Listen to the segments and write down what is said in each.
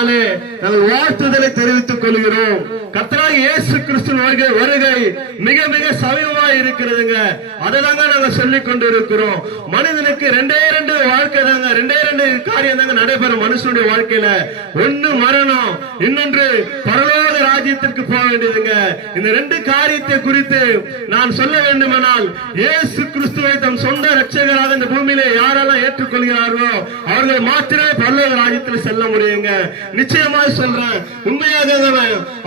நாமத்தினாலே நாங்கள் வாழ்த்துதலை தெரிவித்துக் கொள்கிறோம். கர்த்தராகிய இயேசு கிறிஸ்துவின் வருகை மிக மிக சமீபமாய் இருக்கிறதுங்க. அதுதாங்க நாங்க சொல்லிக் கொண்டு இருக்கிறோம். மனிதனுக்கு ரெண்டே வாழ்க்கை தாங்க, ரெண்டே காரியம் தாங்க நடைபெறும் மனுஷனுடைய வாழ்க்கையில. ஒன்னு மரணம், இன்னொன்று பரலோக ராஜ்யத்திற்கு போக வேண்டியதுங்க. இந்த ரெண்டு காரியத்தை குறித்து நான் சொல்ல வேண்டுமானால், இயேசு கிறிஸ்துவை தம் சொந்த ரட்சகராக இந்த பூமியிலே யாரெல்லாம் ஏற்றுக்கொள்கிறார்களோ அவர்கள் மாத்திரமே பரலோக ராஜ்யத்தில் செல்ல முடியுங்க. நிச்சயமா சொல்றேன், உண்மையாக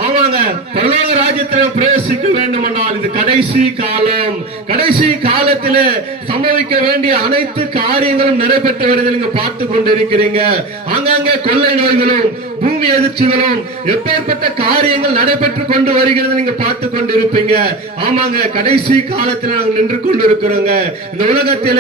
ஆமாங்க. பரலோக ராஜ்யத்தில் பிரவேசிக்க வேண்டுமானால் இது கடைசி காலம். கடைசி காலத்திலே சம்பவிக்க வேண்டிய அனைத்து காரியங்களும் நடைபெற்று வருவதை நீங்க பார்த்து கொண்டிருக்கிறீங்க. ஆங்காங்கே கொள்ளை நோய்களும் பூமி எதிர்ச்சிகளும் எப்பேற்பட்ட காரியங்கள் நடைபெற்று கொண்டு வருகிறது நீங்க பார்த்து கொண்டிருப்பீங்க. ஆமாங்க, கடைசி காலத்தில் நாங்கள் நின்று கொண்டிருக்கிறோங்க. இந்த உலகத்தில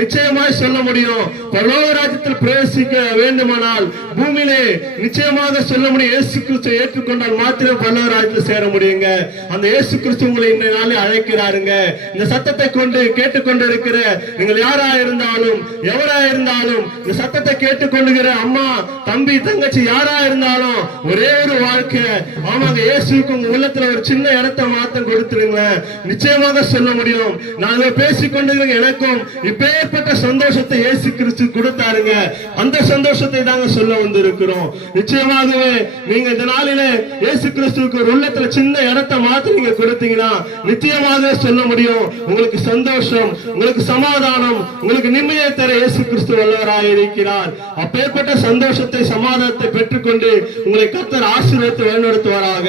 நிச்சயமாய் சொல்ல முடியும், பரலோக ராஜ்யத்தில் பிரவேசிக்க வேண்டுமானால் பூமியிலே நிச்சயமாக சொல்ல முடியும், இயேசு கிறிஸ்துவை ஏற்றுக்கொண்டால் மாத்திரம் பரலோக ராஜ்யத்தில் சேர முடியுங்க. அந்த இயேசு கிறிஸ்து உங்களை இந்த நாளில் அழைக்கிறாருங்க. இந்த சத்தத்தை கொண்டு கேட்டுக்கொண்டு இருக்கிற நீங்கள் யாரா இருந்தாலும் எவரா இருந்தாலும், இந்த சத்தத்தை கேட்டுக்கொண்டுகிற அம்மா தம்பி தங்கச்சி யாரா இருந்தாலும் ஒரே ஒரு வாழ்க்கை, ஆமாங்க, இயேசுக்கு உங்க உள்ளத்துல ஒரு சின்ன இடத்தை மாத்தம் கொடுத்துருங்க. நிச்சயமாக சொல்ல முடியும், நாங்கள் பேசிக்கொண்டு எனக்கும் இப்பேற்பட்ட சந்தோஷத்தை இயேசு கிறிஸ்து கொடுத்தாருங்க. அந்த சந்தோஷத்தை தாங்க சொல்ல வந்திருக்கிறோம். நிச்சயமாகவே நீங்க இந்த நாளிலே இயேசு கிறிஸ்துவுக்கு ஒரு உள்ளத்துல சின்ன இடத்தை மாத்தி நீங்க கொடுத்தீங்கன்னா நிச்சயமாக சொல்ல முடியும், உங்களுக்கு சந்தோஷம், உங்களுக்கு சமாதானம், உங்களுக்கு நிம்மதியை தர இயேசு கிறிஸ்து வல்லவராக இருக்கிறார். அப்பேற்பட்ட சந்தோஷத்தை சமாதானத்தை பெற்றுக்கொண்டு உங்களை கர்த்தர் ஆசீர்வதித்து வழிநடத்துவாராக.